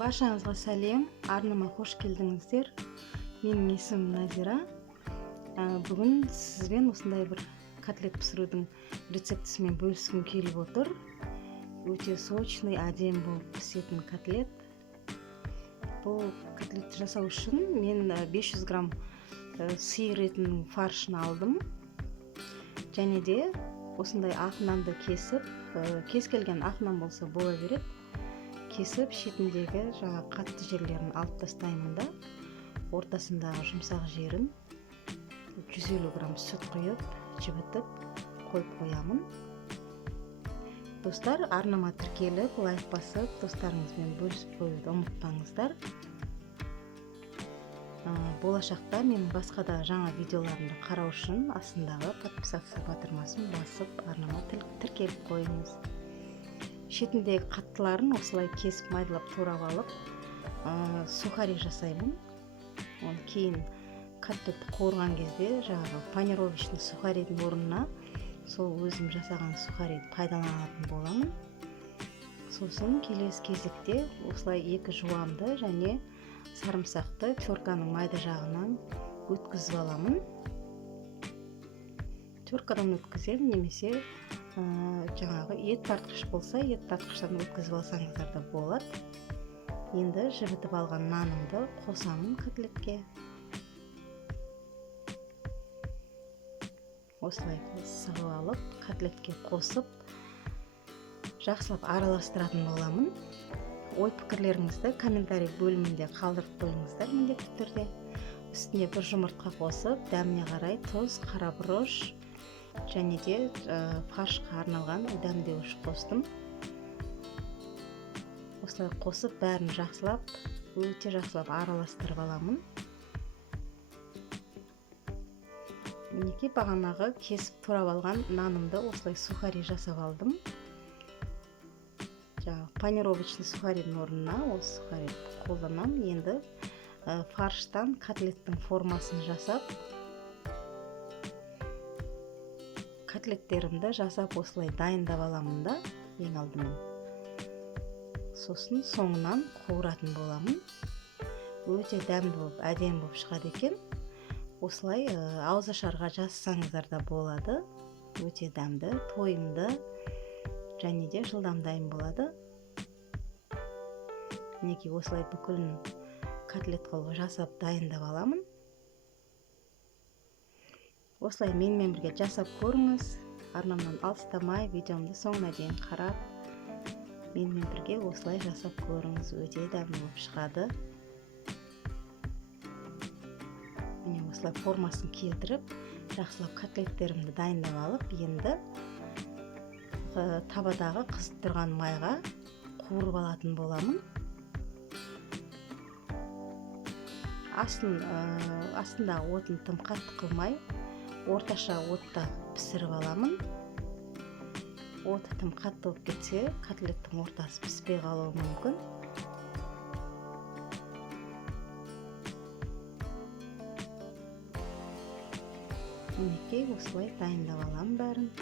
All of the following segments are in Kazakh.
Баршаңызға сәлем, арнама қош келдіңіздер. Менің есімім Назира. Бүгін сізбен осындай бір котлет пісірудің рецептісімен бөліскім келіп отыр. Өте сочный, әдемі болып пісетін котлет. Бұл котлетті жасау үшін мен 500 грамм сиыр етінің фаршын алдым. Және де осындай ақ нанды кесіп, кез келген ақ нан болса бола береді. Кесіп, шетіндегі қатты жерлерін алып тастаймын да, ортасындағы жұмсақ жерін 150 грамм сүт құйып, жібітіп, қойып қоямын. Достар, арнама тіркеліп, лайк басып, достарыңызбен бөлісіп қоюды ұмытпаңыздар. Болашақта менің басқа да жаңа видеоларымды қарау үшін астындағы подписаться батырмасын басып, арнама тіркеліп қойыңыз. Шетіндегі қаттыларын осылай кесіп майдалап турап алып, сухари жасаймын. Оны кейін котлетті қуырған кезде панировочный сухаридің орнына сол өзім жасаған сухариді пайдаланатын боламын. Сосын келесі кезекте осылай екі жуамды және сарымсақты терканың майда жағынан өткізіп аламын. Теркадан өткіземін, немесе жаңағы ет тартқыш болса, ет тартқыштан өткізіп алсаңыздар да болады. Енді жібітіп алған нанымды қосамын котлетке. Осылай сығып алып, котлетке қосып, жақсылап араластыратын боламын. Ой пікірлеріңізді комментарий бөлімінде қалдырып қойыңыздар міндетті түрде. Үстіне бір жұмыртқа қосып, дәміне қарай тұз, қара бұрыш және де фаршқа арналған дәмдеуіш қостым. Осылай қосып, бәрін жақсылап, өте жақсылап араластырып аламын. Мінекей бағанағы кесіп турап алған нанымды осылай сухари жасап алдым. Панировочный сухаридің орнына осы сухариді қолданамын. Енді фарштан котлеттің формасын жасап, котлеттерімді жасап осылай дайындап аламын да, ең алдымен. Сосын соңынан қуыратын боламын. Өте дәмді болып, әдемі болып шығады екен. Осылай ауызашарға жазсаңыздар да болады. Өте дәмді, тойымды және де жылдам дайын болады. Мінекей осылай бүкілін котлет қылып жасап дайындап аламын. Осылай менімен бірге жасап көріңіз. Арнамнан алыстамай, видеомды соңына дейін қарап, менімен бірге осылай жасап көріңіз. Өте дәмді болып шығады. Міне осылай формасын келтіріп, жақсылап котлеттерімді дайындап алып, енді табадағы қызып тұрған майға қуырып алатын боламын. Астындағы отын тым қатты қылмай, орташа отта пісіріп аламын. Оты тым қатты болып кетсе, котлеттің ортасы піспей қалуы мүмкін. Мінекей осылай дайындап аламын бәрін.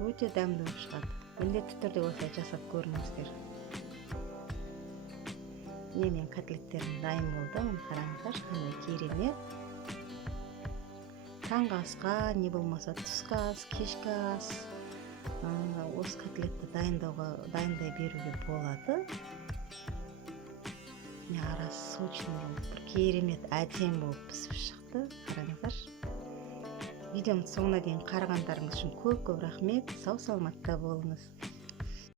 Өте дәмді болып шығады. Міндетті түрде осылай жасап көріңіздер. Мен котлеттерім дайын болды. Қараңыздар, қандай керемет. Таңғы асқа, не болмаса түскі ас, кешкі ас, осы котлетті дайындай беруге болады. Арасы сочный болып, бір керемет әдемі болып пісіп шықты. Қараңыздар. Видеомды соңына дейін қарағандарыңыз үшін көп рахмет. Сау саламатта болыңыз.